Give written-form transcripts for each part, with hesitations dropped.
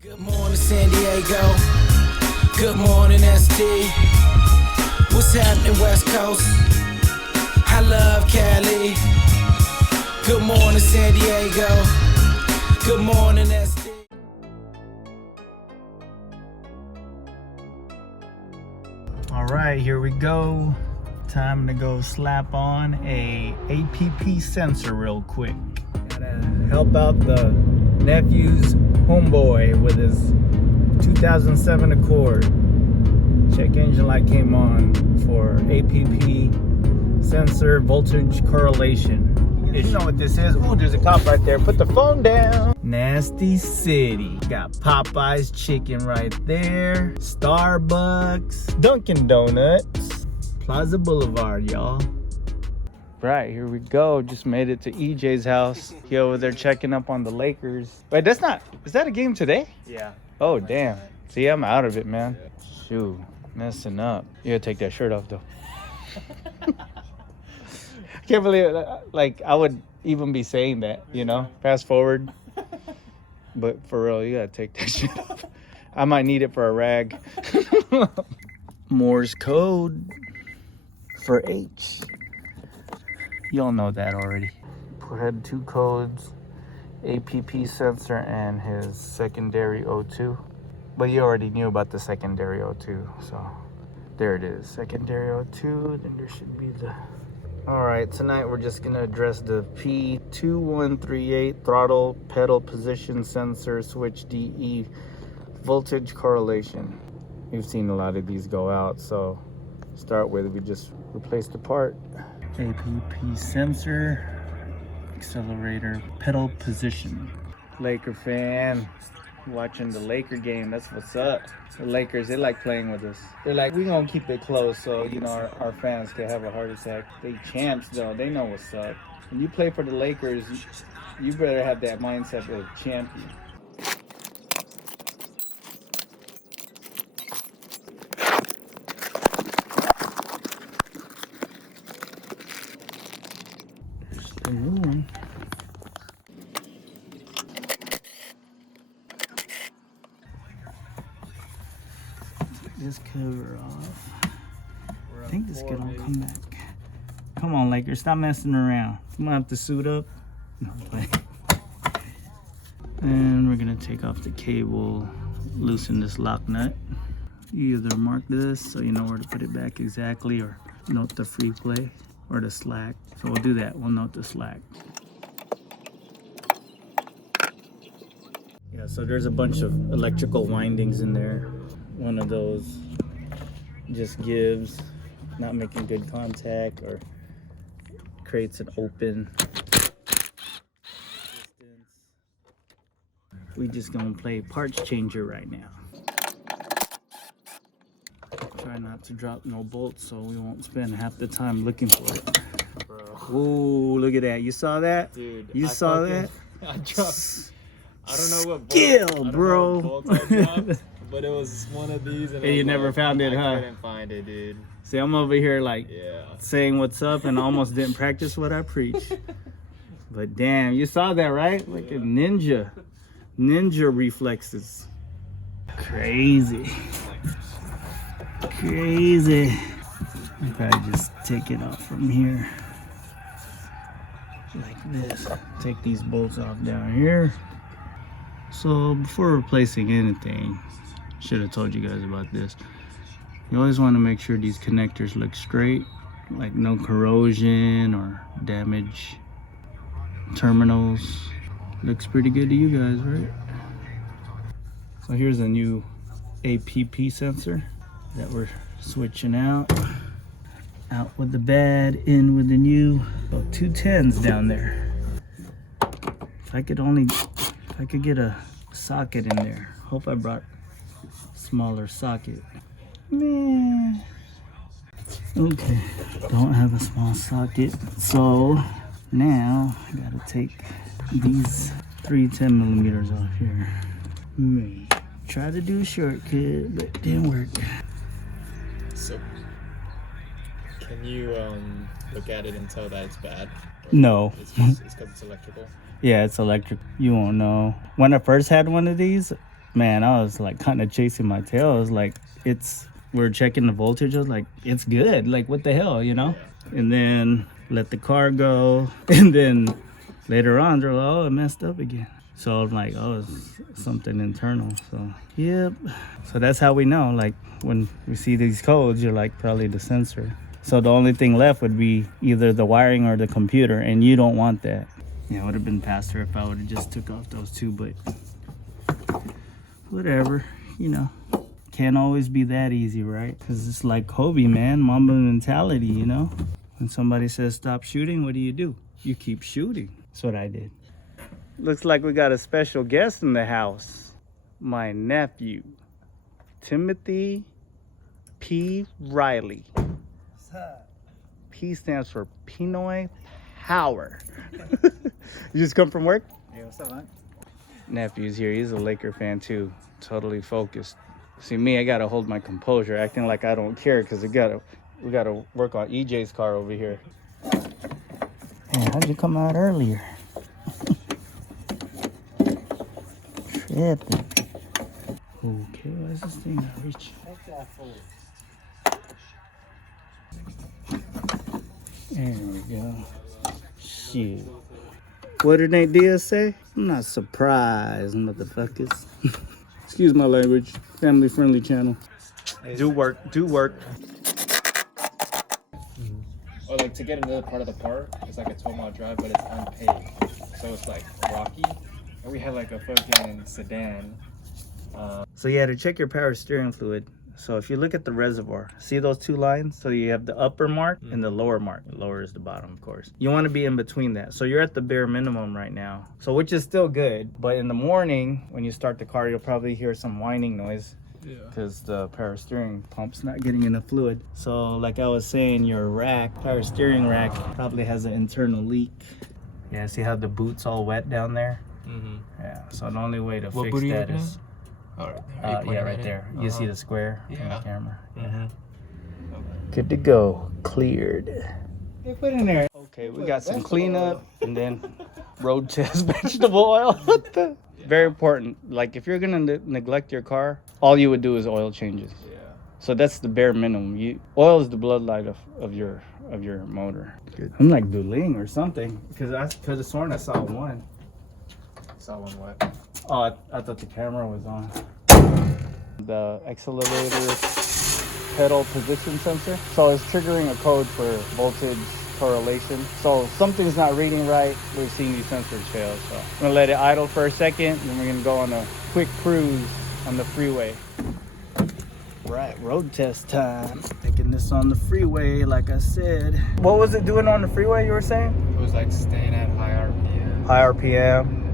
Good morning, San Diego. Good morning, ST. What's happening, West Coast? I love Cali. Good morning, San Diego. Good morning, ST. All right, here we go. Time to go slap on a APP sensor real quick. Gotta help out the nephew's homeboy with his 2007 Accord. Check engine light came on for APP sensor voltage correlation. You know what this is? Oh, there's a cop right there. Put the phone down. Nasty City. Got Popeye's chicken right there. Starbucks. Dunkin' Donuts. Plaza Boulevard, y'all. Right, here we go. Just made it to EJ's house. He over there checking up on the Lakers. Wait, that's not... Is that a game today? Yeah. Oh, damn. See, I'm out of it, man. Shoot. Messing up. You gotta take that shirt off, though. I can't believe it. Like, I would even be saying that, you know? Fast forward. But for real, you gotta take that shit off. I might need it for a rag. Morse code for H. Y'all know that already. We had two codes, APP sensor and his secondary O2. But you already knew about the secondary O2, so there it is. Secondary O2, then there should be the... All right, tonight we're just gonna address the P2138 throttle pedal position sensor switch DE voltage correlation. We've seen a lot of these go out, so start with, we just replaced the part. APP sensor, accelerator, pedal position. Laker fan, watching the Laker game, that's what's up. The Lakers, they like playing with us. They're like, we gonna keep it close so, you know, our fans can have a heart attack. They champs though, they know what's up. When you play for the Lakers, you better have that mindset of champion. Moving. This cover off. I think this could all come back. Come on, Lakers, stop messing around. I'm gonna have to suit up. No play. And we're gonna take off the cable, loosen this lock nut. You either mark this so you know where to put it back exactly, or note the free play or the slack. So we'll do that. We'll note the slack. Yeah, so there's a bunch of electrical windings in there. One of those just gives, not making good contact, or creates an open distance. We just gonna play parts changer right now. Try not to drop no bolts so we won't spend half the time looking for it. Ooh, look at that. You saw that? Dude, you saw that? I dropped, I don't know what bolt, skill, bro. I dropped, but it was one of these. And you never found it, huh? I couldn't find it, dude. See, I'm over here like yeah, saying what's up and almost didn't practice what I preach. But damn, you saw that, right? Like a ninja. Ninja reflexes. Crazy. Crazy. I'll probably just take it off from here. Like this. Take these bolts off down here. So before replacing anything, should have told you guys about this. You always want to make sure these connectors look straight, like no corrosion or damage. Terminals. Looks pretty good to you guys, right? So here's a new APP sensor that we're switching out. Out with the bad, in with the new. About 2 10s down there. If I could get a socket in there. Hope I brought a smaller socket. Man. Okay, don't have a small socket. So now I gotta take these 3 10mm off here. Me. Try to do a shortcut, but it didn't work. So can you look at it and tell that it's bad? No. It's because it's electrical? Yeah, it's electric. You won't know. When I first had one of these, man, I was like kind of chasing my tail. I was like, we're checking the voltage. I was like, it's good. Like, what the hell, you know? And then let the car go. And then later on, they're like, oh, it messed up again. So I'm like, oh, it's something internal. So, yep. So that's how we know. Like, when we see these codes, you're like, probably the sensor. So the only thing left would be either the wiring or the computer. And you don't want that. Yeah, it would have been faster if I would have just took off those two. But whatever, you know. Can't always be that easy, right? Because it's like Kobe, man. Mamba mentality, you know? When somebody says stop shooting, what do? You keep shooting. That's what I did. Looks like we got a special guest in the house. My nephew, Timothy P. Riley. P stands for Pinoy Power. You just come from work? Hey, what's up, man? Nephew's here. He's a Laker fan too. Totally focused. See me, I gotta hold my composure, acting like I don't care because we gotta work on EJ's car over here. Man, how'd you come out earlier? Tripping. Okay, why is this thing not reaching? There we go. Shit. What did Nate Diaz say? I'm not surprised, motherfuckers. Excuse my language. Family friendly channel. Do work. Or like to get another part of the park, it's like a 12-mile drive, but it's unpaved. So it's like rocky. And we had like a fucking sedan. So you had to check your power steering fluid. So if you look at the reservoir, see those two lines? So you have the upper mark and the lower mark. The lower is the bottom, of course. You want to be in between that. So you're at the bare minimum right now. So which is still good. But in the morning, when you start the car, you'll probably hear some whining noise. Because the power steering pump's not getting enough fluid. So like I was saying, your power steering rack probably has an internal leak. Yeah, see how the boot's all wet down there? Yeah, so the only way to fix that is... yeah, right there. You see the square in the camera. Good to go. Cleared. Hey, put in there. Okay, we got some cleanup and then road test vegetable oil. Very important. Like if you're gonna neglect your car, all you would do is oil changes. So that's the bare minimum. Oil is the bloodline of your motor. Good. I'm like dueling or something because I could have sworn I saw one. Saw one what? Oh, I thought the camera was on. The accelerator pedal position sensor. So it's triggering a code for voltage correlation. So if something's not reading right, we're seeing these sensors fail. So I'm gonna let it idle for a second, and we're gonna go on a quick cruise on the freeway. Right, road test time. Taking this on the freeway, like I said. What was it doing on the freeway, you were saying? It was like staying at high RPM. High RPM.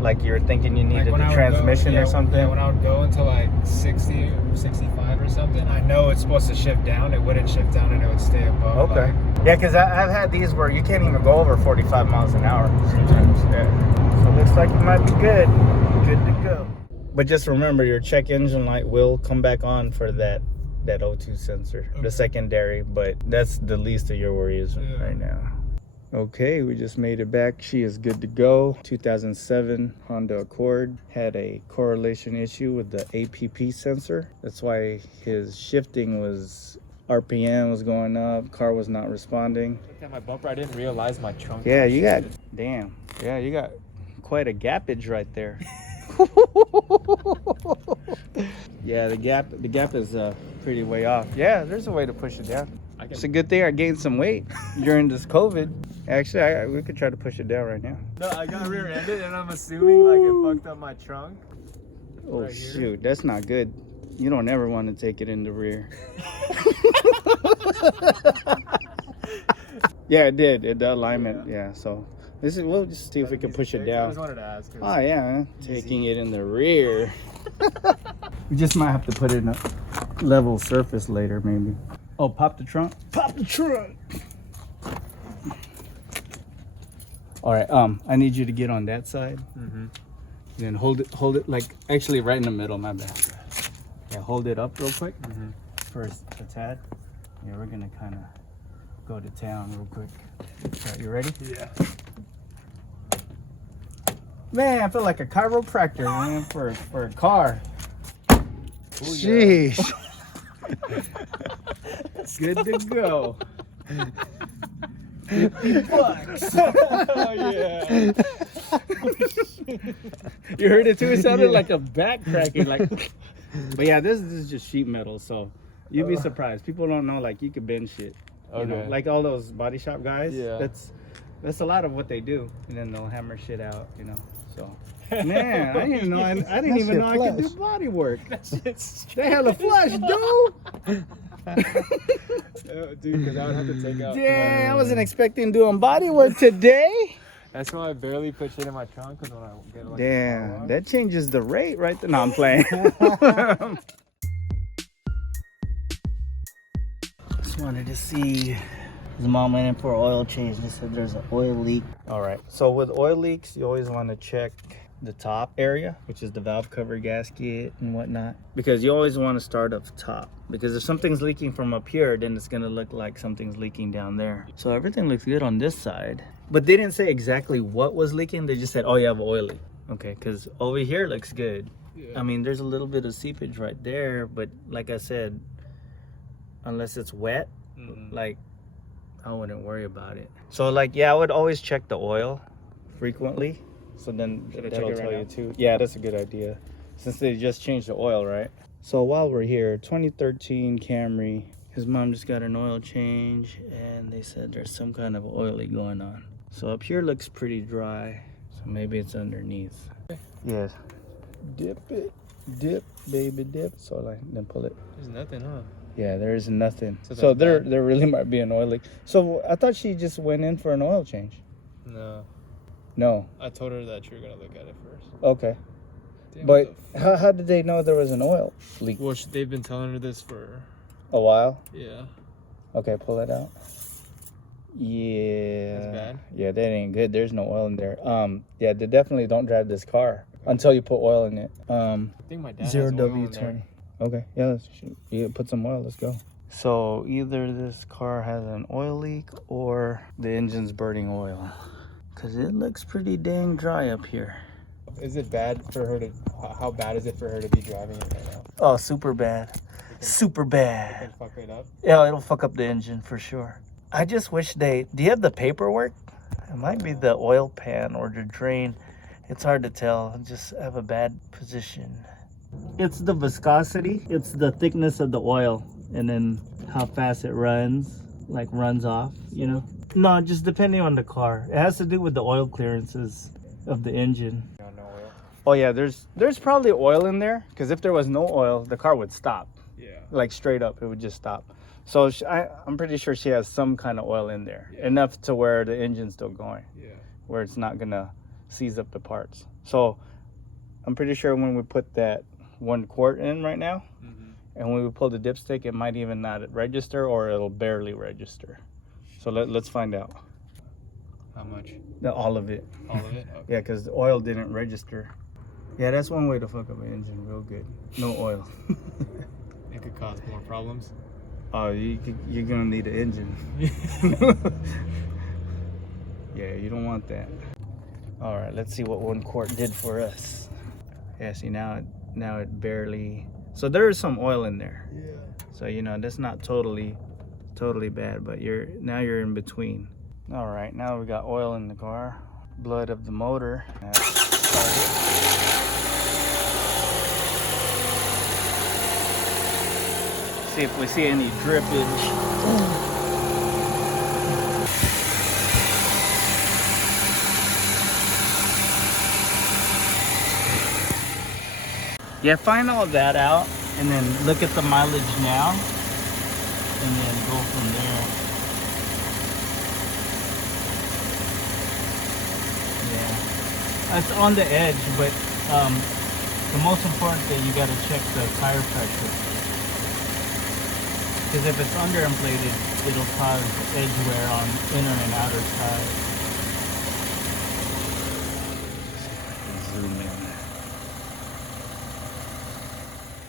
Like you're thinking you needed a transmission or something? Yeah, when I would go into like 60 or 65 or something, I know it's supposed to shift down. It wouldn't shift down and it would stay above. Okay. Yeah, because I've had these where you can't even go over 45 miles an hour sometimes. Yeah. So it looks like it might be good. Good to go. But just remember, your check engine light will come back on for that O2 sensor, the secondary. But that's the least of your worries right now. Okay, we just made it back. She is good to go. 2007 Honda Accord had a correlation issue with the APP sensor. That's why his shifting was, RPM was going up, car was not responding. Look at my bumper, I didn't realize my trunk. Yeah, you got, damn. Yeah, you got quite a gappage right there. Yeah, the gap is pretty way off. Yeah, there's a way to push it down. It's a good thing I gained some weight during this COVID. Actually, we could try to push it down right now. No, I got rear-ended and I'm assuming like it fucked up my trunk. Oh right shoot, that's not good. You don't ever want to take it in the rear. Yeah, it did. The alignment, yeah. So we'll just see if we can push it down. I just wanted to ask. Oh yeah, taking it in the rear. We just might have to put it in a level surface later, maybe. Oh, pop the trunk. Pop the trunk. All right. I need you to get on that side. Then hold it like actually right in the middle. My bad. Yeah, hold it up real quick. First a tad. Yeah, we're gonna kind of go to town real quick. All right, you ready? Yeah. Man, I feel like a chiropractor, man, for a car. Sheesh. Good to go. $50. Oh yeah. You heard it too? It sounded like a back cracking, like. But yeah, this is just sheet metal, so you'd be surprised. People don't know, like, you could bend shit. You know, like all those body shop guys. Yeah. That's a lot of what they do, and then they'll hammer shit out, you know. So, man, I didn't know. I didn't even know I could do body work. They hella flush, dude. Dude, because I would have to take out. Damn, I wasn't expecting doing body work today. That's why I barely put shit in my trunk, because when I get like. Damn, that changes the rate right there. No, I'm playing. Just wanted to see. His mom went in for an oil change. They said there's an oil leak. All right. So with oil leaks, you always want to check the top area, which is the valve cover gasket and whatnot, because you always want to start up top, because if something's leaking from up here, then it's going to look like something's leaking down there. So everything looks good on this side, but they didn't say exactly what was leaking. They just said, oh, you have an oil leak. Okay, because over here looks good. Yeah. I mean, there's a little bit of seepage right there, but like I said, unless it's wet, like, I wouldn't worry about it. So like, yeah, I would always check the oil frequently. So then that'll tell you too. Yeah, that's a good idea. Since they just changed the oil, right? So while we're here, 2013 Camry, his mom just got an oil change, and they said there's some kind of oil leak going on. So up here looks pretty dry. So maybe it's underneath. Yes. Dip it. Dip, baby, dip. So like, then pull it. There's nothing, huh? Yeah, there is nothing. So there really might be an oil leak. So I thought she just went in for an oil change. No. I told her that you were gonna look at it first. Okay. Damn, but how did they know there was an oil leak? Well, they've been telling her this for a while. Yeah. Okay, pull it out. Yeah. That's bad. Yeah, that ain't good. There's no oil in there. Yeah, they definitely don't drive this car until you put oil in it. I think my dad has oil in W20. Okay, yeah, you put some oil, let's go. So either this car has an oil leak or the engine's burning oil, because it looks pretty dang dry up here. Is it bad for her to, how bad is it for her to be driving it right now? Oh, super bad. Super bad. It can fuck it up? Yeah, it'll fuck up the engine for sure. I just wish do you have the paperwork? It might be the oil pan or the drain. It's hard to tell. Just have a bad position. It's the viscosity, it's the thickness of the oil, and then how fast it runs off, you know? No, just depending on the car. It has to do with the oil clearances of the engine. No oil? Oh yeah, there's probably oil in there, because if there was no oil, the car would stop. Yeah. Like straight up, it would just stop. So I'm pretty sure she has some kind of oil in there, enough to where the engine's still going, where it's not gonna seize up the parts. So I'm pretty sure when we put that 1 quart in right now, and when we pull the dipstick, it might even not register, or it'll barely register. So let's find out. How much? All of it. All of it? Okay. Yeah, because the oil didn't register. Yeah, that's one way to fuck up an engine real good. No oil. It could cause more problems. Oh, you're gonna need an engine. Yeah, you don't want that. All right, let's see what 1 quart did for us. Yeah, see now it barely. So there is some oil in there. Yeah. So you know that's not totally bad, but you're in between. All right, now we got oil in the car, blood of the motor. See if we see any drippage. Yeah, find all that out and then look at the mileage now and then go from there. Yeah, it's on the edge, but the most important thing, you gotta check the tire pressure. Because if it's underinflated, it'll cause edge wear on inner and outer tires. Zoom in.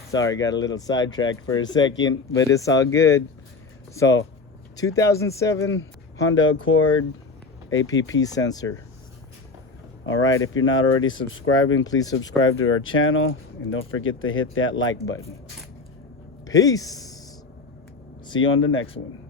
Sorry, got a little sidetracked for a second, but it's all good. So, 2007 Honda Accord APP sensor. All right, if you're not already subscribing, please subscribe to our channel. And don't forget to hit that like button. Peace. See you on the next one.